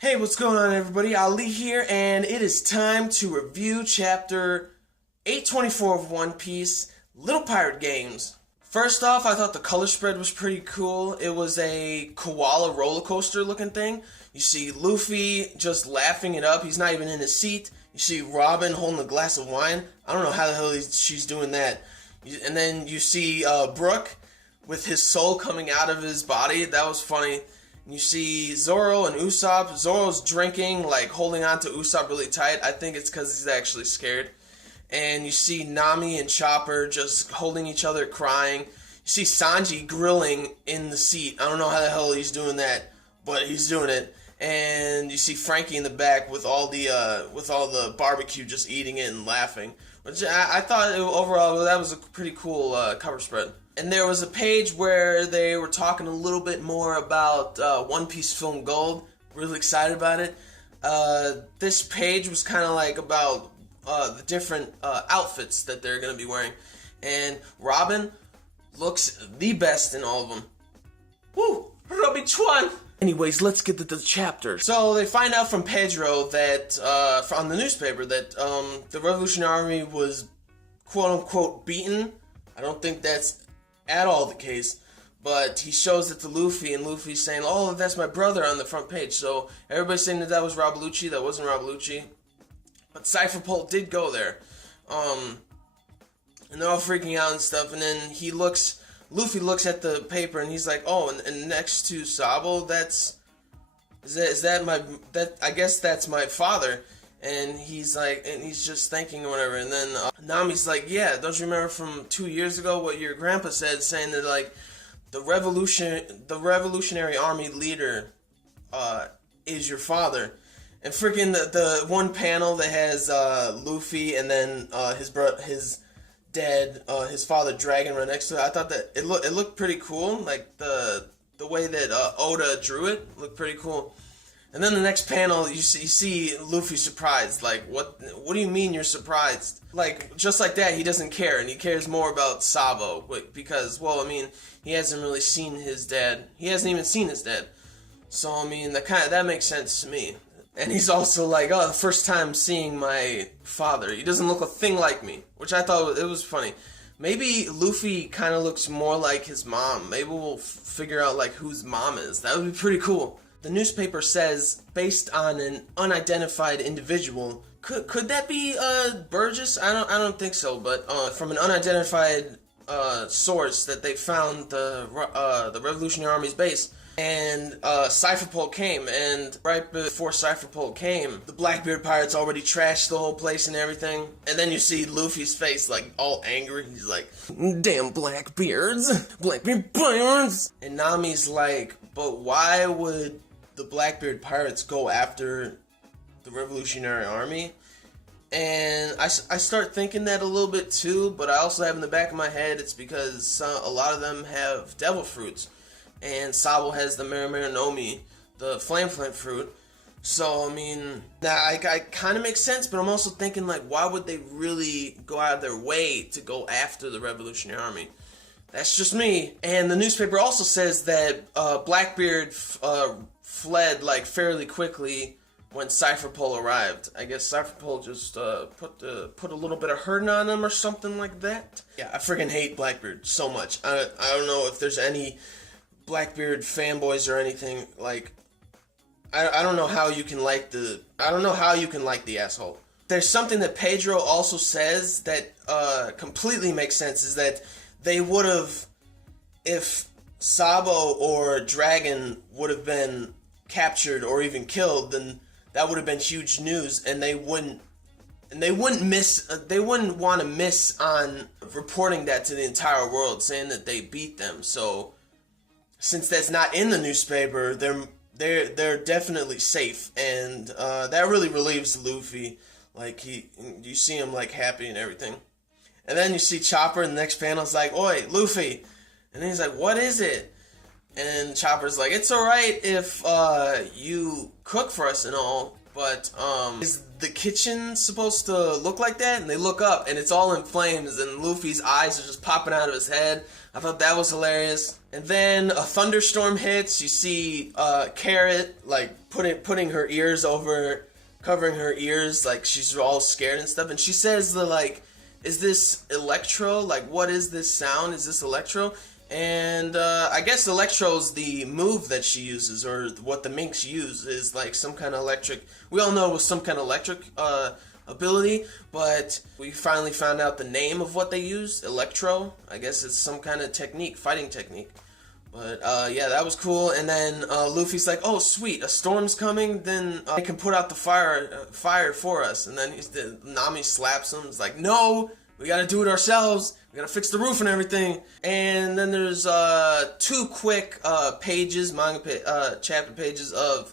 Hey, what's going on everybody? Ali here, and it is time to review chapter 824 of One Piece, Little Pirate Games. First off, I thought the color spread was pretty cool. It was a koala roller coaster looking thing. You see Luffy just laughing it up. He's not even in his seat. You see Robin holding a glass of wine. I don't know how the hell she's doing that. And then you see Brook with his soul coming out of his body. That was funny. And you see Zoro and Usopp. Zoro's drinking, like holding on to Usopp really tight. I think it's because he's actually scared. And you see Nami and Chopper just holding each other, crying. You see Sanji grilling in the seat. I don't know how the hell he's doing that, but he's doing it. And you see Frankie in the back with all the barbecue, just eating it and laughing. Which I thought overall that was a pretty cool cover spread. And there was a page where they were talking a little bit more about One Piece Film Gold. Really excited about it. This page was kind of like about the different outfits that they're going to be wearing. And Robin looks the best in all of them. Woo! BIPOLAR! Anyways, let's get to the chapter. So they find out from Pedro that, on the newspaper, that the Revolutionary Army was quote-unquote beaten. I don't think that's at all the case, but he shows it to Luffy, and Luffy's saying, oh, that's my brother on the front page. So everybody's saying that was Rob Lucci. That wasn't Rob Lucci. But Cypher Pole did go there. And they're all freaking out and stuff, and then Luffy looks at the paper and he's like, oh, and next to Sabo, I guess that's my father. And he's like, and he's just thinking or whatever. And then Nami's like, yeah, don't you remember from 2 years ago what your grandpa said, saying that like the Revolutionary Army leader is your father. And freaking the one panel that has Luffy and then his father dragging right next to it. I thought that it looked pretty cool. Like the way that Oda drew it looked pretty cool. And then the next panel, you see Luffy surprised. Like, what do you mean you're surprised? Like, just like that, he doesn't care, and he cares more about Sabo because, well, I mean, he hasn't really seen his dad. He hasn't even seen his dad. So I mean, that makes sense to me. And he's also like, oh, the first time seeing my father. He doesn't look a thing like me, which I thought it was funny. Maybe Luffy kind of looks more like his mom. Maybe we'll figure out like whose mom is. That would be pretty cool. The newspaper says, based on an unidentified individual. Could that be Burgess? I don't think so. But from an unidentified source that they found the Revolutionary Army's base. And Cypher Pole came, and right before Cypher Pole came, the Blackbeard pirates already trashed the whole place and everything. And then you see Luffy's face, like, all angry. He's like, damn Blackbeards! Blackbeard pirates! And Nami's like, but why would the Blackbeard pirates go after the Revolutionary Army? And I start thinking that a little bit too, but I also have in the back of my head, it's because a lot of them have devil fruits. And Sabo has the Nomi, the flame fruit. So, I mean, that kind of makes sense, but I'm also thinking, like, why would they really go out of their way to go after the Revolutionary Army? That's just me. And the newspaper also says that Blackbeard fled, like, fairly quickly when Cypher Pole arrived. I guess Cypher Pole just put a little bit of hurting on him or something like that. Yeah, I freaking hate Blackbeard so much. I don't know if there's any Blackbeard fanboys or anything. Like, I don't know how you can like the asshole. There's something that Pedro also says that completely makes sense, is that they would have, if Sabo or Dragon would have been captured or even killed, then that would have been huge news, and they wouldn't want to miss on reporting that to the entire world, saying that they beat them. So since that's not in the newspaper, they're definitely safe, and that really relieves Luffy. Like, you see him like happy and everything. And then you see Chopper in the next panel. It's like, oi, Luffy. And then he's like, what is it? And Chopper's like, it's alright if you cook for us and all, But is the kitchen supposed to look like that? And they look up and it's all in flames and Luffy's eyes are just popping out of his head. I thought that was hilarious. And then a thunderstorm hits. You see Carrot like putting her ears over, covering her ears, like she's all scared and stuff. And she says is this electro? Like, what is this sound? Is this electro? And I guess electro's the move that she uses, or what the minks use is like some kind of electric. We all know it was some kind of electric ability, but we finally found out the name of what they use, electro. I guess it's some kind of technique, fighting technique. But yeah, that was cool. And then Luffy's like, "Oh, sweet, a storm's coming. Then I can put out the fire for us." And then Nami slaps him. It's like, "No, we gotta do it ourselves. We gotta fix the roof and everything." And then there's 2 quick pages, manga chapter pages of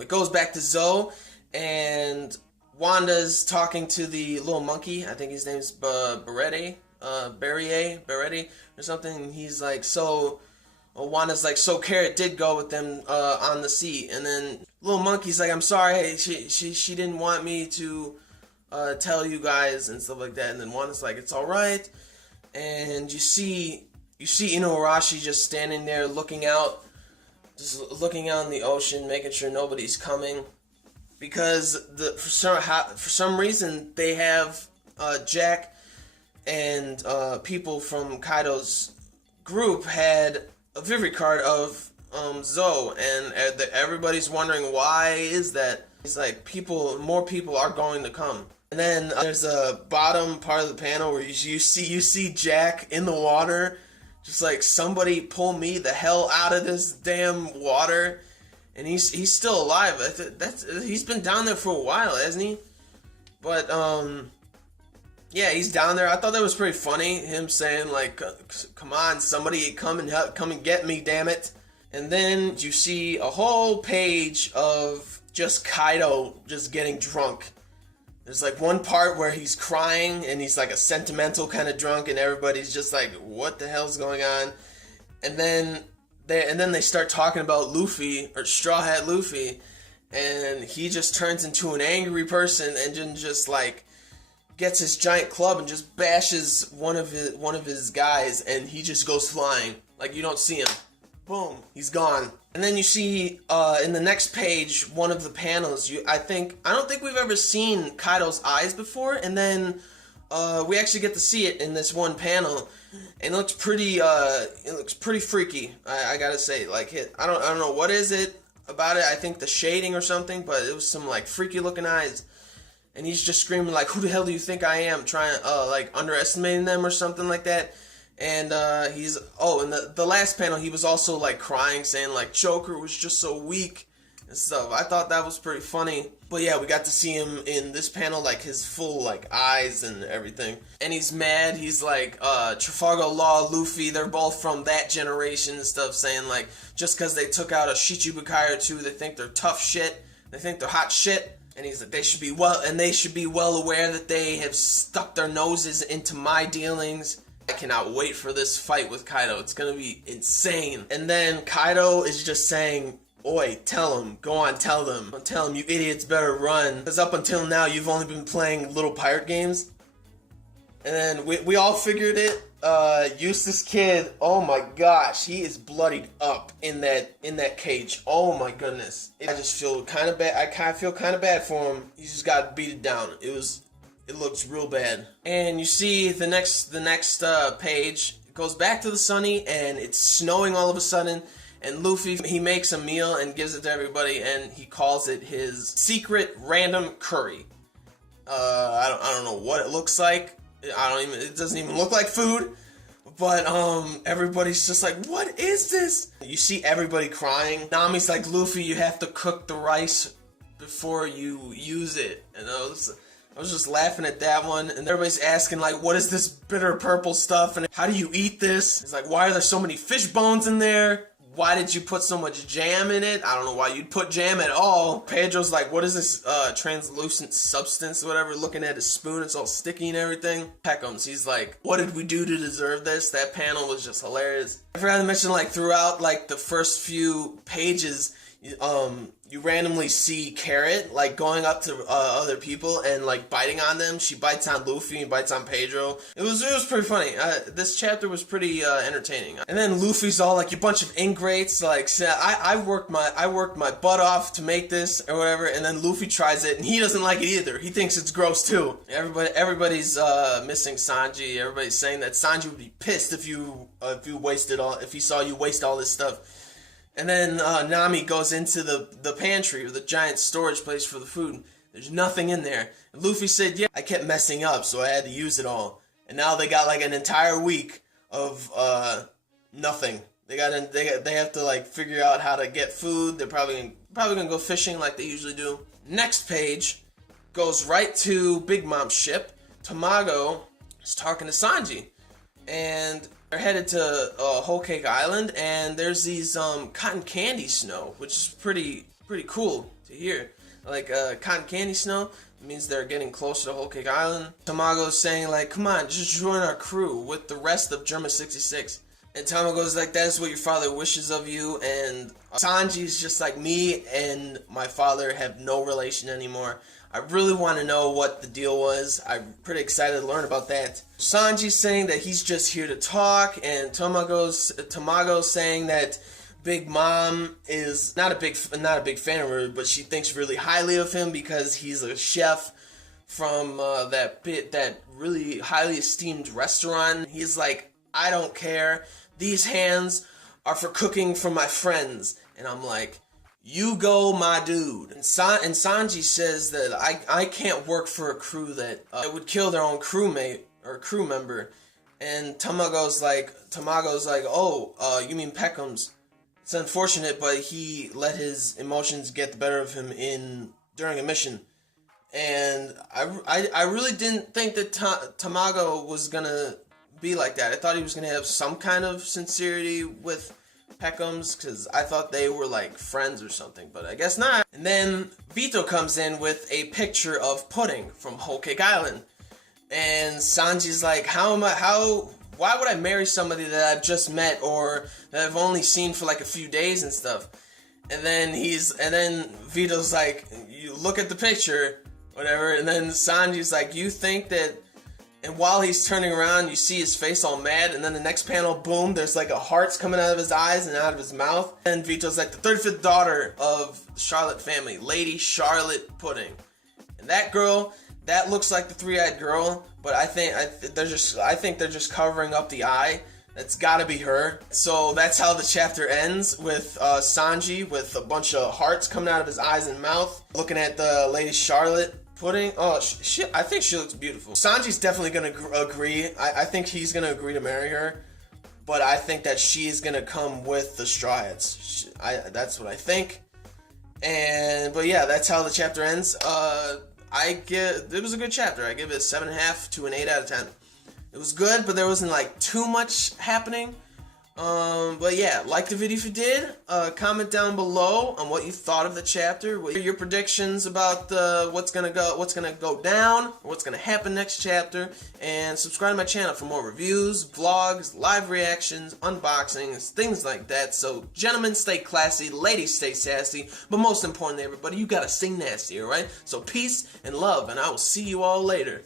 it goes back to Zoe, and Wanda's talking to the little monkey. I think his name's Barretti or something. And he's like, Wanda's like, "So Carrot did go with them on the sea." And then little monkey's like, "I'm sorry, she didn't want me to tell you guys," and stuff like that. And then Wanda's like, "It's all right." And you see Inuarashi just standing there looking out in the ocean, making sure nobody's coming, because for some reason they have Jack and people from Kaido's group had a Vivi card of Zoe, and everybody's wondering why is that. It's like more people are going to come. And then there's a bottom part of the panel where you see Jack in the water, just like, "Somebody pull me the hell out of this damn water," and he's still alive. He's been down there for a while, hasn't he? But yeah, he's down there. I thought that was pretty funny. Him saying like, "Come on, somebody come and get me, damn it!" And then you see a whole page of just Kaido just getting drunk. There's like one part where he's crying and he's like a sentimental kind of drunk, and everybody's just like, "What the hell's going on?" And then they start talking about Luffy, or Straw Hat Luffy, and he just turns into an angry person and then just like gets his giant club and just bashes one of his guys, and he just goes flying. Like, you don't see him. Boom, he's gone. And then you see in the next page, one of the panels, I don't think we've ever seen Kaido's eyes before, and then we actually get to see it in this one panel, and it looks pretty freaky. I gotta say, like, I don't know what is it about it. I think the shading or something, but it was some like freaky looking eyes, and he's just screaming like, "Who the hell do you think I am?" Trying like underestimating them or something like that. And in the last panel, he was also like crying, saying like Joker was just so weak and stuff. I thought that was pretty funny. But yeah, we got to see him in this panel, like his full like eyes and everything. And he's mad. He's like, Trafalgar Law, Luffy, they're both from that generation and stuff, saying like, just because they took out a Shichibukai or two, they think they're tough shit. They think they're hot shit. And he's like, they should be well aware that they have stuck their noses into my dealings. I cannot wait for this fight with Kaido. It's gonna be insane. And then Kaido is just saying, "Oi, tell him. Go on, tell them. Tell him, you idiots better run. Because up until now, you've only been playing little pirate games." And then we all figured it. Eustace Kid, oh my gosh, he is bloodied up in that cage. Oh my goodness. I just feel kind of bad. I feel kind of bad for him. He just got beaten down. It looks real bad. And you see the next page, it goes back to the sunny, and it's snowing all of a sudden, and Luffy, he makes a meal and gives it to everybody, and he calls it his secret random curry. I don't know what it looks like. It doesn't even look like food. But everybody's just like, "What is this?" You see everybody crying. Nami's like, "Luffy, you have to cook the rice before you use it." And I was just laughing at that one, and everybody's asking like, "What is this bitter purple stuff, and how do you eat this?" It's like, "Why are there so many fish bones in there? Why did you put so much jam in it?" I don't know why you'd put jam at all. Pedro's like, "What is this translucent substance or whatever?" Looking at his spoon, it's all sticky and everything. Peckham's, he's like, "What did we do to deserve this?" That panel was just hilarious. I forgot to mention, like, throughout like the first few pages, you randomly see Carrot like going up to other people and like biting on them. She bites on Luffy and bites on Pedro. It was pretty funny. This chapter was pretty entertaining. And then Luffy's all like, "You bunch of ingrates!" Like, I worked my butt off to make this or whatever. And then Luffy tries it and he doesn't like it either. He thinks it's gross too. Everybody's missing Sanji. Everybody's saying that Sanji would be pissed if he saw you waste all this stuff. And then Nami goes into the pantry, or the giant storage place for the food. There's nothing in there. And Luffy said, "Yeah, I kept messing up, so I had to use it all." And now they got like an entire week of nothing. They have to like figure out how to get food. They're probably gonna go fishing like they usually do. Next page goes right to Big Mom's ship. Tamago is talking to Sanji, and they're headed to Whole Cake Island, and there's these cotton candy snow, which is pretty cool to hear. Like cotton candy snow means they're getting closer to Whole Cake Island. Tamago's saying like, "Come on, just join our crew with the rest of Germa 66." And Tamago's like, "That is what your father wishes of you." And Sanji's just like, "Me and my father have no relation anymore. I really want to know what the deal was. I'm pretty excited to learn about that." Sanji's saying that he's just here to talk, and Tamago's saying that Big Mom is not a big fan of her, but she thinks really highly of him because he's a chef from that really highly esteemed restaurant. He's like, "I don't care. These hands are for cooking for my friends." And I'm like, "You go, my dude." And Sanji says that I can't work for a crew that would kill their own crewmate or crew member. And Tamago's like, "Oh, you mean Peckham's? It's unfortunate, but he let his emotions get the better of him during a mission." And I really didn't think that Tamago was gonna be like that. I thought he was gonna have some kind of sincerity with Peckham's, because I thought they were like friends or something, but I guess not. And then Vito comes in with a picture of Pudding from Whole Cake Island, and Sanji's like, why would I marry somebody that I've just met or that I've only seen for like a few days and stuff? And then Vito's like, "You look at the picture, whatever." And then Sanji's like, "You think that?" And while he's turning around, you see his face all mad, and then the next panel, boom, there's like a heart's coming out of his eyes and out of his mouth. And Vito's like, "The 35th daughter of the Charlotte family, Lady Charlotte Pudding." And that girl, that looks like the three-eyed girl, but I think they're just covering up the eye. That's gotta be her. So that's how the chapter ends, with Sanji with a bunch of hearts coming out of his eyes and mouth, looking at the Lady Charlotte Pudding. Oh shit! I think she looks beautiful. Sanji's definitely gonna agree. I think he's gonna agree to marry her, but I think that she's gonna come with the Straw Hats. That's what I think. But yeah, that's how the chapter ends. It was a good chapter. I give it a 7.5 to an 8 out of 10. It was good, but there wasn't like too much happening. But yeah, like the video if you did. Comment down below on what you thought of the chapter. What are your predictions about what's gonna go down, or what's gonna happen next chapter? And subscribe to my channel for more reviews, vlogs, live reactions, unboxings, things like that. So gentlemen, stay classy, ladies, stay sassy, but most importantly, everybody, you gotta stay nasty, alright? So peace and love, and I will see you all later.